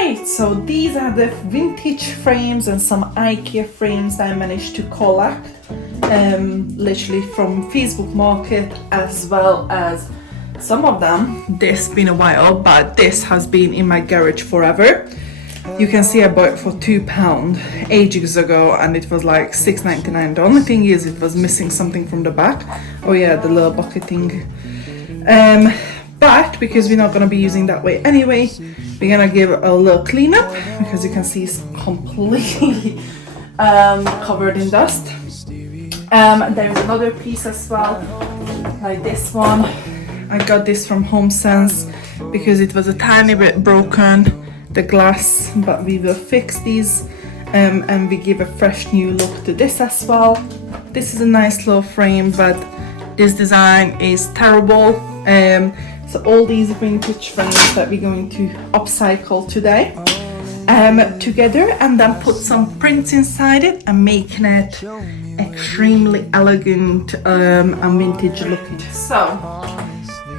Right, so these are the vintage frames and some IKEA frames that I managed to collect, literally from Facebook Market, as well as some of them. This been a while, but this has been in my garage forever. You can see I bought it for £2 ages ago, and it was like $6.99. The only thing is it was missing something from the back. Oh yeah, the little bucket thing. But because we're not going to be using that way anyway, we're going to give it a little cleanup, because you can see it's completely covered in dust. There's another piece as well, like this one. I got this from HomeSense because it was a tiny bit broken, the glass, but we will fix these and we give a fresh new look to this as well. This is a nice little frame, but this design is terrible. So all these vintage frames that we're going to upcycle today together, and then put some prints inside it and making it extremely elegant and vintage looking. So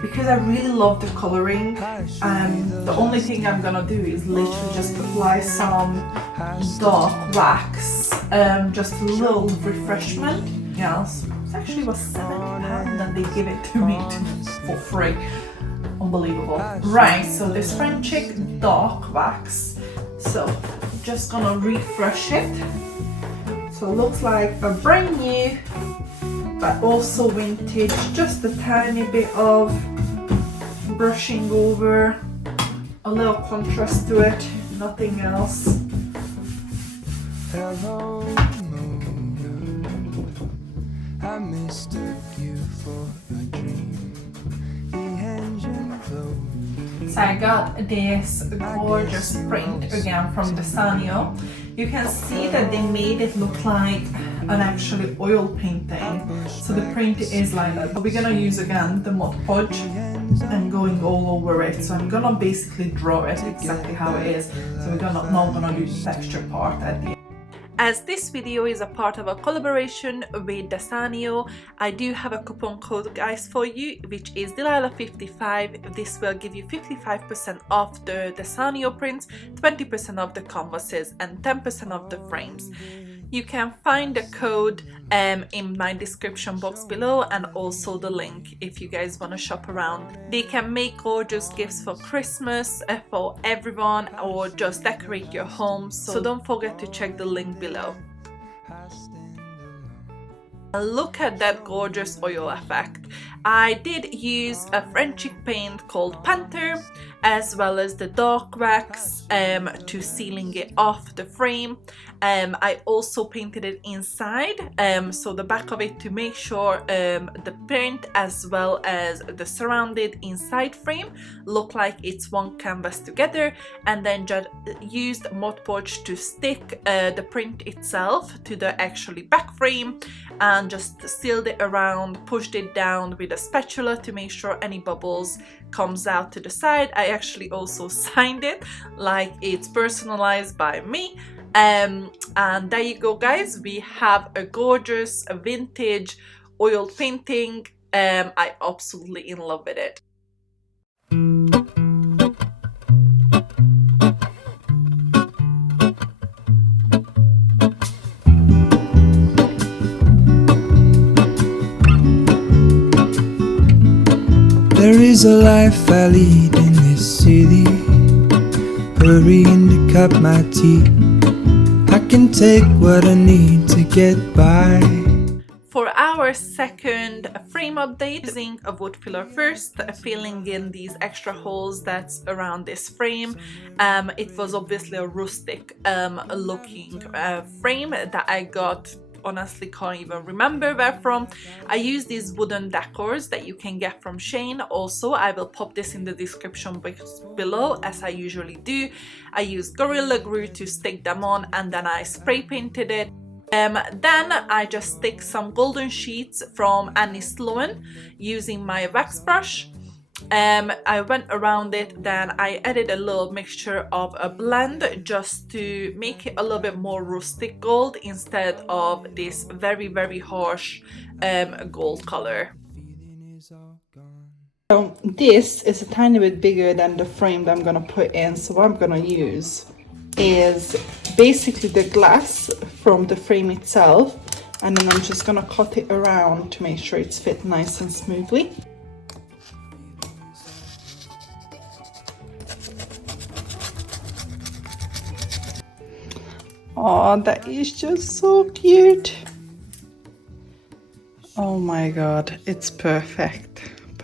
because I really love the coloring, the only thing I'm gonna do is literally just apply some dark wax, just a little refreshment. Yes, it actually was £70 and they give it to me for free. Unbelievable. Right, so this French chick dark wax, so just gonna refresh it so it looks like a brand new but also vintage. Just a tiny bit of brushing over, a little contrast to it, nothing else. Hello, I mistook you for a dream. So I got this gorgeous print again from Desenio. You can see that they made it look like an actually oil painting. So the print is like that. We're gonna use again the Podge and going all over it. So I'm gonna basically draw it exactly how it is. So we're not gonna do the texture part at the end. As this video is a part of a collaboration with Desenio, I do have a coupon code, guys, for you, which is Delilapipoly. This will give you 55% off the Desenio prints, 20% off the canvases, and 10% off the frames. You can find the code in my description box below, and also the link if you guys want to shop around. They can make gorgeous gifts for Christmas, for everyone, or just decorate your home, so don't forget to check the link below. Look at that gorgeous oil effect. I did use a French paint called Panther, as well as the dark wax to sealing it off the frame. I also painted it inside, so the back of it, to make sure the print as well as the surrounded inside frame look like it's one canvas together, and then just used Mod Podge to stick the print itself to the actually back frame, and just sealed it around, pushed it down with a spatula to make sure any bubbles comes out to the side. I actually also signed it like it's personalized by me. And there you go, guys, we have a gorgeous vintage oil painting. I absolutely in love with it. There is a life I lead in this city, hurrying to cut my teeth. I can take what I need to get by. For our second frame update, using a wood filler first, filling in these extra holes that's around this frame. It was obviously a rustic looking frame that I got. Honestly can't even remember where from. I use these wooden decors that you can get from Shane. Also, I will pop this in the description box below, as I usually do. I use Gorilla Glue to stick them on, and then I spray painted it. Then I just stick some golden sheets from Annie Sloan using my wax brush. I went around it, then I added a little mixture of a blend just to make it a little bit more rustic gold instead of this very harsh gold color. So this is a tiny bit bigger than the frame that I'm gonna put in. So what I'm gonna use is basically the glass from the frame itself, and then I'm just gonna cut it around to make sure it's fit nice and smoothly. Oh, that is just so cute. Oh my god, it's perfect.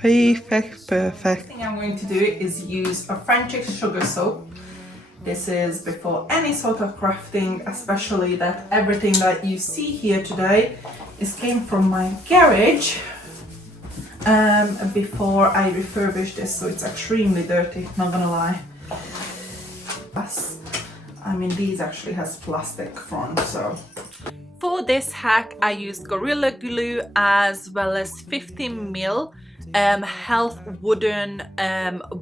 Perfect. The thing I'm going to do is use a French sugar soap. This is before any sort of crafting, especially that everything that you see here today came from my garage before I refurbished this, so it's extremely dirty, not gonna lie. I mean, these actually has plastic front, so. For this hack, I used Gorilla Glue as well as 50 ml health wooden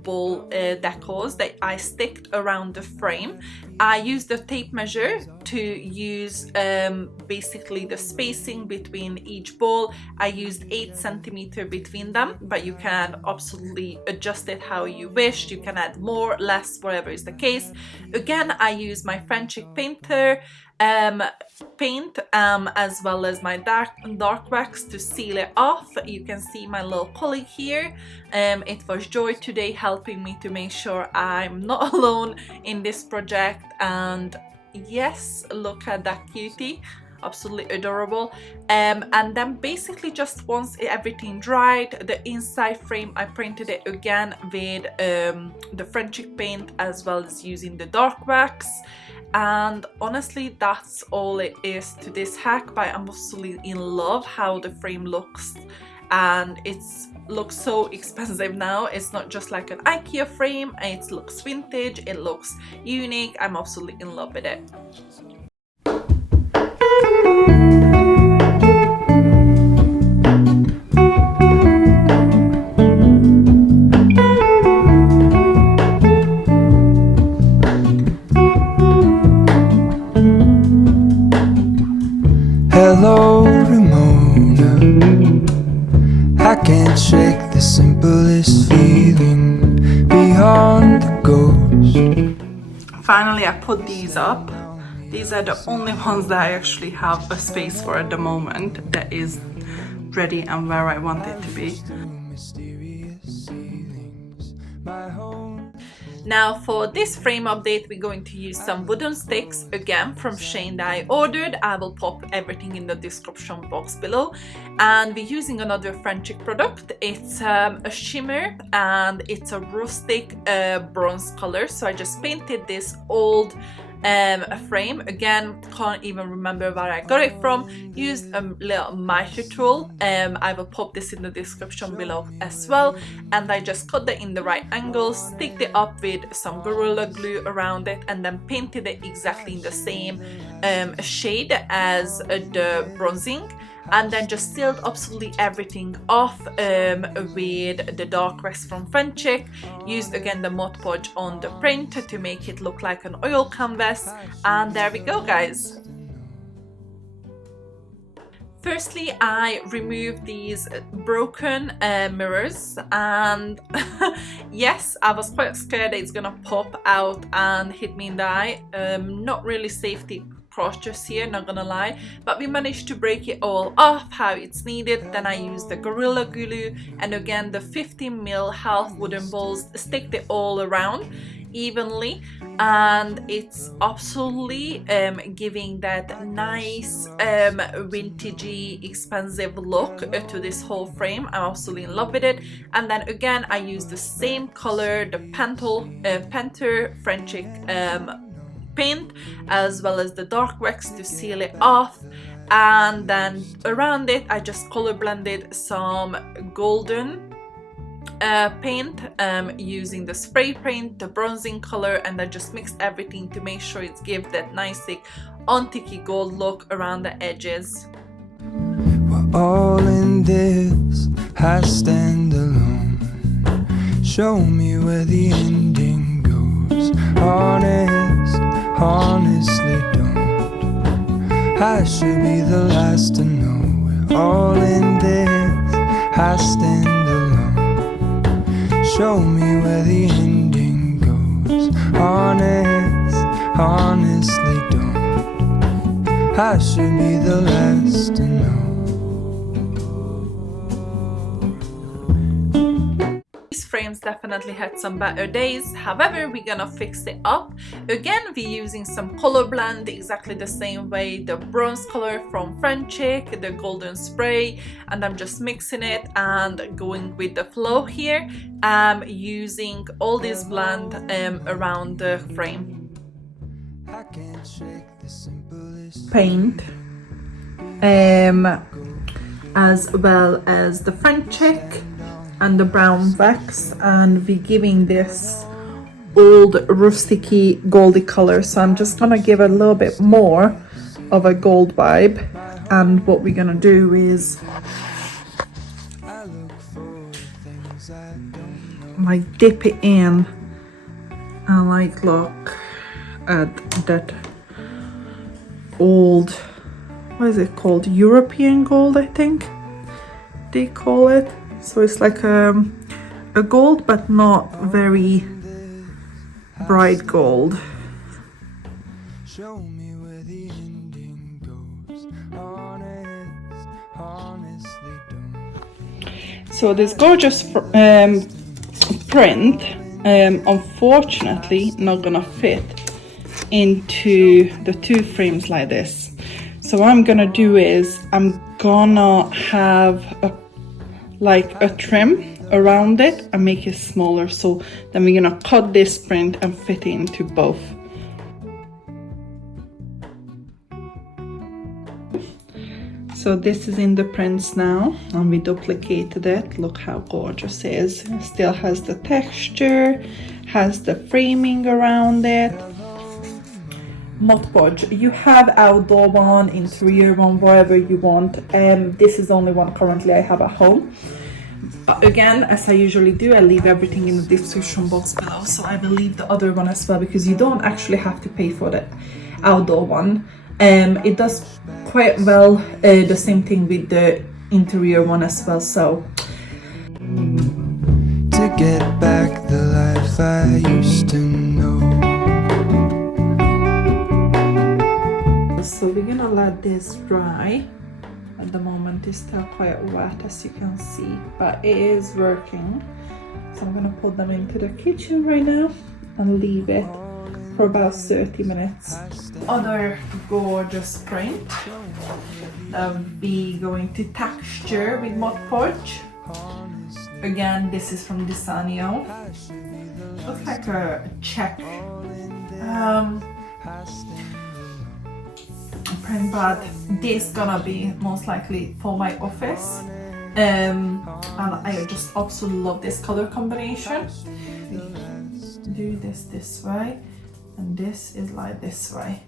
bowl decors that I sticked around the frame. I used the tape measure to use basically the spacing between each bowl. I used 8 centimeters between them, but you can absolutely adjust it how you wish. You can add more, less, whatever is the case. Again, I use my French painter paint as well as my dark wax to seal it off. You can see my little colleague here. It was Joy today helping me to make sure I'm not alone in this project, and yes, look at that cutie, absolutely adorable. And then basically just once everything dried, the inside frame I printed it again with the French paint as well as using the dark wax. And honestly, that's all it is to this hack, but I'm absolutely in love how the frame looks, and it looks so expensive now. It's not just like an IKEA frame, it looks vintage, it looks unique. I'm absolutely in love with it. Hello, Ramona. I can't shake the simplest feeling beyond the ghost. Finally, I put these up. These are the only ones that I actually have a space for at the moment that is ready and where I want it to be. Now for this frame update, we're going to use some wooden sticks again from Shane that I ordered. I will pop everything in the description box below. And we're using another French product. It's a shimmer and it's a rustic bronze color. So I just painted this old frame. Again, can't even remember where I got it from. Used a little miter tool. I will pop this in the description below as well. And I just cut it in the right angle, sticked it up with some Gorilla Glue around it, and then painted it exactly in the same shade as the bronzing. And then just sealed absolutely everything off with the dark wax from French. Used again the Mod Podge on the print to make it look like an oil canvas, and there we go, guys. Firstly, I removed these broken mirrors, and yes, I was quite scared that it's gonna pop out and hit me in the eye. Not really safety cautious here, not gonna lie, but we managed to break it all off how it's needed. Then I used the Gorilla Glue and again the 50 ml half wooden balls, sticked it all around evenly, and it's absolutely giving that nice vintagey expensive look to this whole frame. I'm absolutely in love with it. And then again I used the same color, the Panther French paint as well as the dark wax to seal it off, and then around it I just color blended some golden paint using the spray paint, the bronzing color, and I just mixed everything to make sure it gives that nice thick antique gold look around the edges. We're all in this, I stand alone. Show me where the ending goes. Honestly don't. I should be the last to know. We're all in this, I stand alone. Show me where the ending goes. Honestly don't. I should be the last to know. These frames definitely had some better days, however we're gonna fix it up. Again, we're using some color blend exactly the same way, the bronze color from French Chick, the golden spray, and I'm just mixing it and going with the flow here. I'm using all this blend around the frame. Paint as well as the French Chick and the brown wax, and we're giving this old rusticy goldy color, so I'm just gonna give a little bit more of a gold vibe. And what we're gonna do is like dip it in and like look at that old, what is it called, European gold, I think they call it. So it's like a gold, but not very bright gold. Show me where the ending goes. Honestly don't. So this gorgeous print, unfortunately, not gonna fit into the two frames like this. So what I'm gonna do is I'm gonna have a trim around it and make it smaller, so then we're gonna cut this print and fit it into both. So this is in the prints now, and we duplicated it. Look how gorgeous it is. It still has the texture, has the framing around it. Podge, you have outdoor one, interior one, whatever you want. This is the only one currently I have at home. Again, as I usually do, I leave everything in the description box below, so I will leave the other one as well, because you don't actually have to pay for the outdoor one. It does quite well the same thing with the interior one as well. So to get back the life I used to know. So we're gonna let this dry. At the moment it's still quite wet, as you can see, but it is working. So I'm gonna put them into the kitchen right now and leave it for about 30 minutes. Other gorgeous print that will be going to texture with Podge. Again, this is from Desenio. Looks like a check print, but this gonna be most likely for my office. And I just absolutely love this color combination. Do this way, and this is like this way.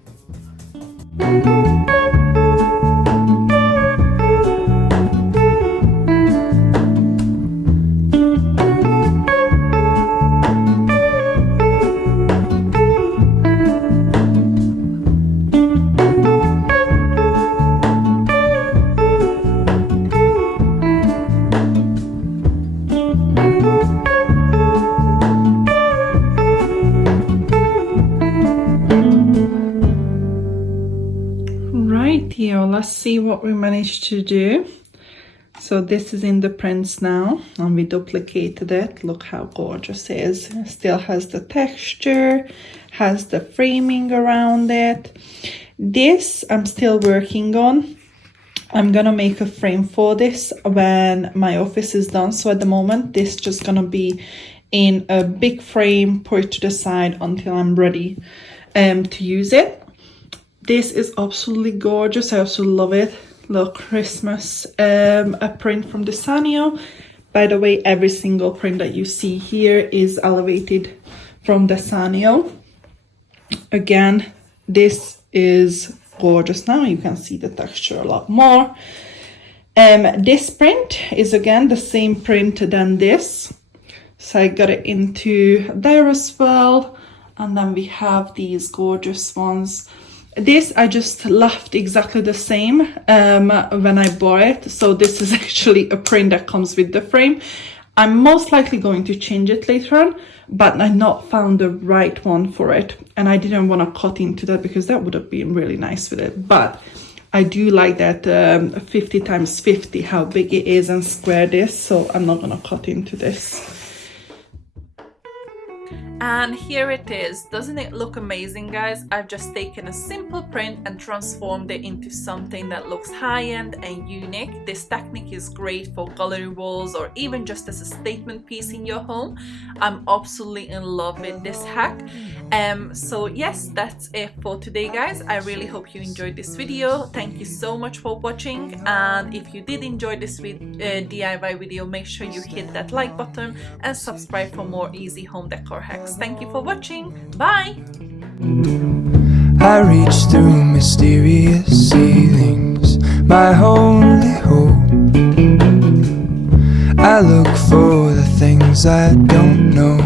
Let's see what we managed to do. So this is in the prints now, and we duplicated it. Look how gorgeous it is. It still has the texture, has the framing around it. This I'm still working on. I'm gonna make a frame for this when my office is done. So at the moment, this is just gonna be in a big frame, put it to the side until I'm ready to use it. This is absolutely gorgeous. I also love it. Look, Christmas, a print from Desenio. By the way, every single print that you see here is elevated from Desenio. Again, this is gorgeous. Now you can see the texture a lot more. This print is again the same print than this. So I got it into there as well. And then we have these gorgeous ones. This I just left exactly the same when I bought it. So this is actually a print that comes with the frame. I'm most likely going to change it later on, but I not found the right one for it, and I didn't want to cut into that because that would have been really nice with it. But I do like that 50 times 50, how big it is and square this, so I'm not gonna cut into this. And here it is. Doesn't it look amazing, guys? I've just taken a simple print and transformed it into something that looks high-end and unique. This technique is great for gallery walls or even just as a statement piece in your home. I'm absolutely in love with this hack. So yes, that's it for today, guys. I really hope you enjoyed this video. Thank you so much for watching, and if you did enjoy this DIY video, make sure you hit that like button and subscribe for more easy home decor hacks. Thank you for watching. Bye! I reach through mysterious ceilings, my only hope. I look for the things I don't know.